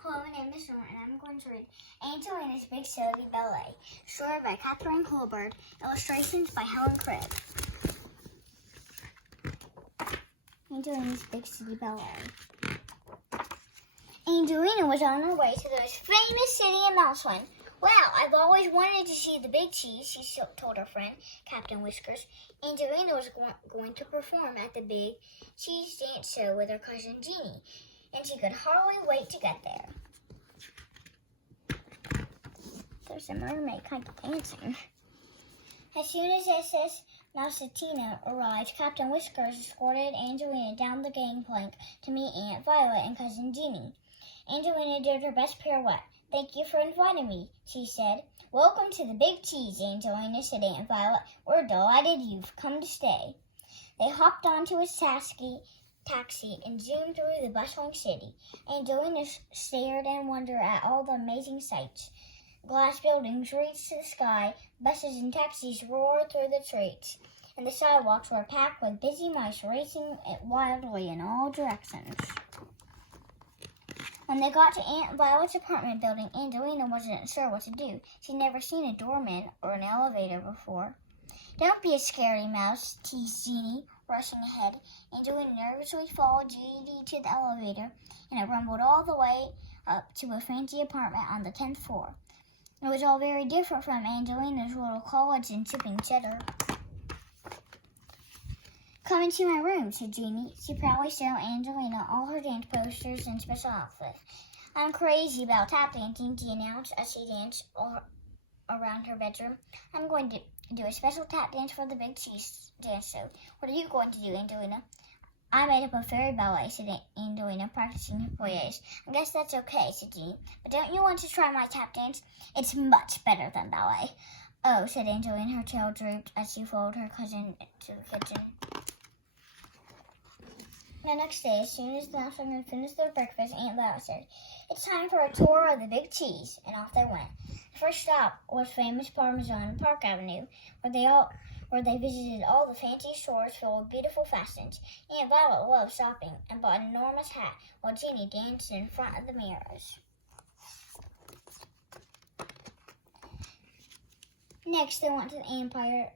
Hello, my name is Norah, and I'm going to read Angelina's Big City Ballet, story by Katharine Holabird, illustrations by Helen. Angelina's Big City Ballet. Angelina was on her way to the most famous city in Mouseland. Wow, I've always wanted to see the big cheese, she told her friend, Captain Whiskers. Angelina was going to perform at the big cheese dance show with her cousin Jeannie, and she could hardly wait to get there. There's a mermaid kind of dancing. As soon as SS Mousetina arrived, Captain Whiskers escorted Angelina down the gangplank to meet Aunt Violet and cousin Jeannie. Angelina did her best pirouette. "Thank you for inviting me," she said. "Welcome to the Big Cheese, Angelina," said Aunt Violet. "We're delighted you've come to stay." They hopped onto a taxi and zoomed through the bustling city. Angelina stared in wonder at all the amazing sights. Glass buildings reached to the sky, buses and taxis roared through the streets, and the sidewalks were packed with busy mice racing wildly in all directions. When they got to Aunt Violet's apartment building, Angelina wasn't sure what to do. She'd never seen a doorman or an elevator before. "Don't be a scaredy mouse," teased Jeannie, rushing ahead. Angelina nervously followed Jeannie to the elevator, and it rumbled all the way up to a fancy apartment on the 10th floor. It was all very different from Angelina's little cottage in Chipping Cheddar. "Come into my room," said Jeannie. She proudly showed Angelina all her dance posters and special outfits. "I'm crazy about tap dancing," she announced as she danced all around her bedroom. "I'm going to do a special tap dance for the Big Cheese dance show. What are you going to do, Angelina?" "I made up a fairy ballet," said Angelina, practicing her voyage. "I guess that's okay," said Jeannie. "But don't you want to try my tap dance? It's much better than ballet." "Oh," said Angelina, her tail drooped as she followed her cousin to the kitchen. The next day, as soon as the Mousemen had finished their breakfast, Aunt Violet said, "It's time for a tour of the Big Cheese," and off they went. The first stop was famous Parmesan Park Avenue, where they visited all the fancy stores filled with beautiful fashions. Aunt Violet loved shopping and bought an enormous hat while Jeannie danced in front of the mirrors. Next, they went to the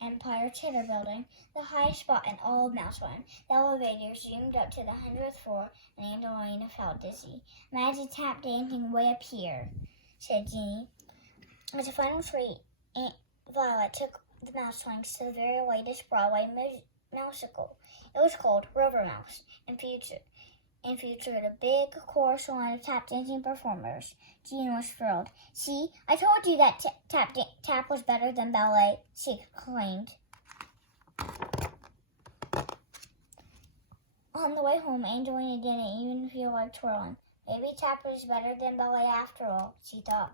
Empire Cheddar Building, the highest spot in all of Mouseland. The elevator zoomed up to the 100th floor, and Angelina felt dizzy. "Imagine tap dancing way up here," said Jeannie. As a final treat, Aunt Violet took the Mousewangs to the very latest Broadway musical. It was called River Mouse, and featured a big chorus line of tap dancing performers. Jeannie was thrilled. "See, I told you that tap was better than ballet," she exclaimed. On the way home, Angelina didn't even feel like twirling. Maybe tap was better than ballet after all, she thought.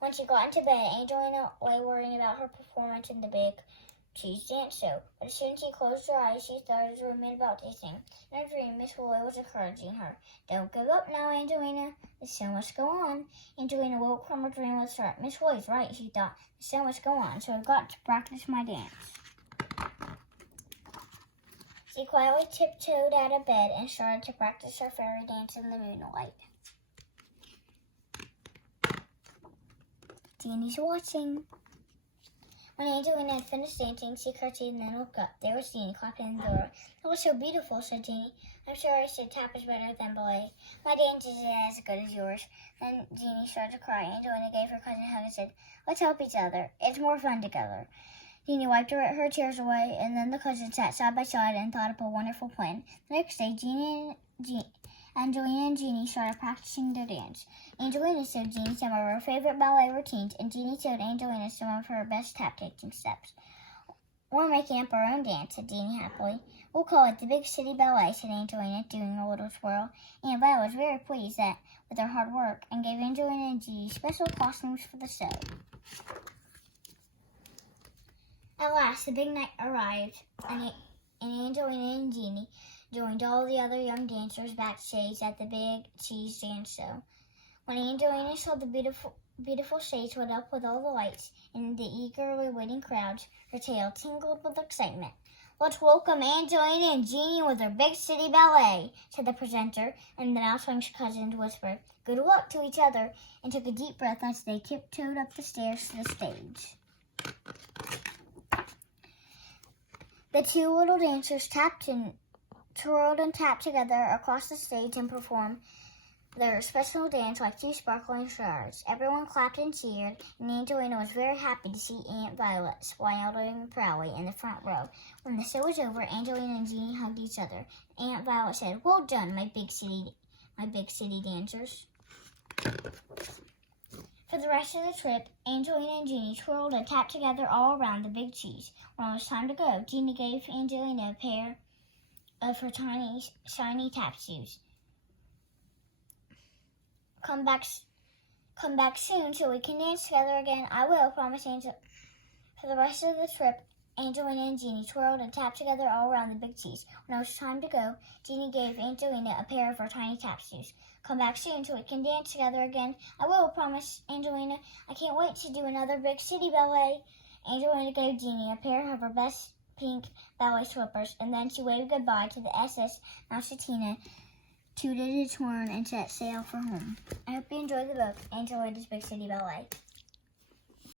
When she got into bed, Angelina lay worrying about her performance in the Big Cheese dance show. But as soon as she closed her eyes, she started to remain about dancing. In her dream, Miss Willow was encouraging her. "Don't give up now, Angelina. There's so much go on." Angelina woke from her dream with a start. "Miss Willow's right," she thought. "There's so much go on, so I've got to practice my dance." She quietly tiptoed out of bed and started to practice her fairy dance in the moonlight. Jeannie's watching. When Angelina had finished dancing, she curtsied and then looked up. There was Jeannie clapping in the door. "That was so beautiful," said Jeannie. "I'm sure I said tap is better than ballet. My dance isn't as good as yours." Then Jeannie started to cry. Angelina gave her cousin a hug and said, "Let's help each other. It's more fun together." Jeannie wiped her tears away, and then the cousins sat side by side and thought up a wonderful plan. The next day, Angelina and Jeannie started practicing their dance. Angelina showed Jeannie some of her favorite ballet routines, and Jeannie showed Angelina some of her best tap dancing steps. "We're making up our own dance," said Jeannie happily. "We'll call it the Big City Ballet," said Angelina, doing a little twirl. Aunt Violet was very pleased with their hard work and gave Angelina and Jeannie special costumes for the show. At last, the big night arrived, and Angelina and Jeannie joined all the other young dancers backstage at the Big Cheese dance show. When Angelina saw the beautiful stage lit up with all the lights and the eagerly waiting crowds, her tail tingled with excitement. Let's welcome Angelina and Jeannie with their big city ballet, said the presenter, and the Mouse Wing's cousins whispered good luck to each other and took a deep breath as they tiptoed up the stairs to the stage. The two little dancers twirled and tapped together across the stage and performed their special dance like two sparkling stars. Everyone clapped and cheered, and Angelina was very happy to see Aunt Violet smiling proudly in the front row. When the show was over, Angelina and Jeannie hugged each other. Aunt Violet said, "Well done, my big city dancers." For the rest of the trip, Angelina and Jeannie twirled and tapped together all around the big cheese. When it was time to go, Jeannie gave Angelina a pair of her tiny, shiny tap shoes. Come back soon so we can dance together again. I will, promised Angel. For the rest of the trip, Angelina and Jeannie twirled and tapped together all around the big cheese. When it was time to go, Jeannie gave Angelina a pair of her tiny tap shoes. Come back soon so we can dance together again. I will, promised Angelina. I can't wait to do another big city ballet. Angelina gave Jeannie a pair of her best pink ballet slippers, and then she waved goodbye to the SS Mousetina, tooted its horn, and set sail for home. I hope you enjoyed the book, Angelina's Big City Ballet.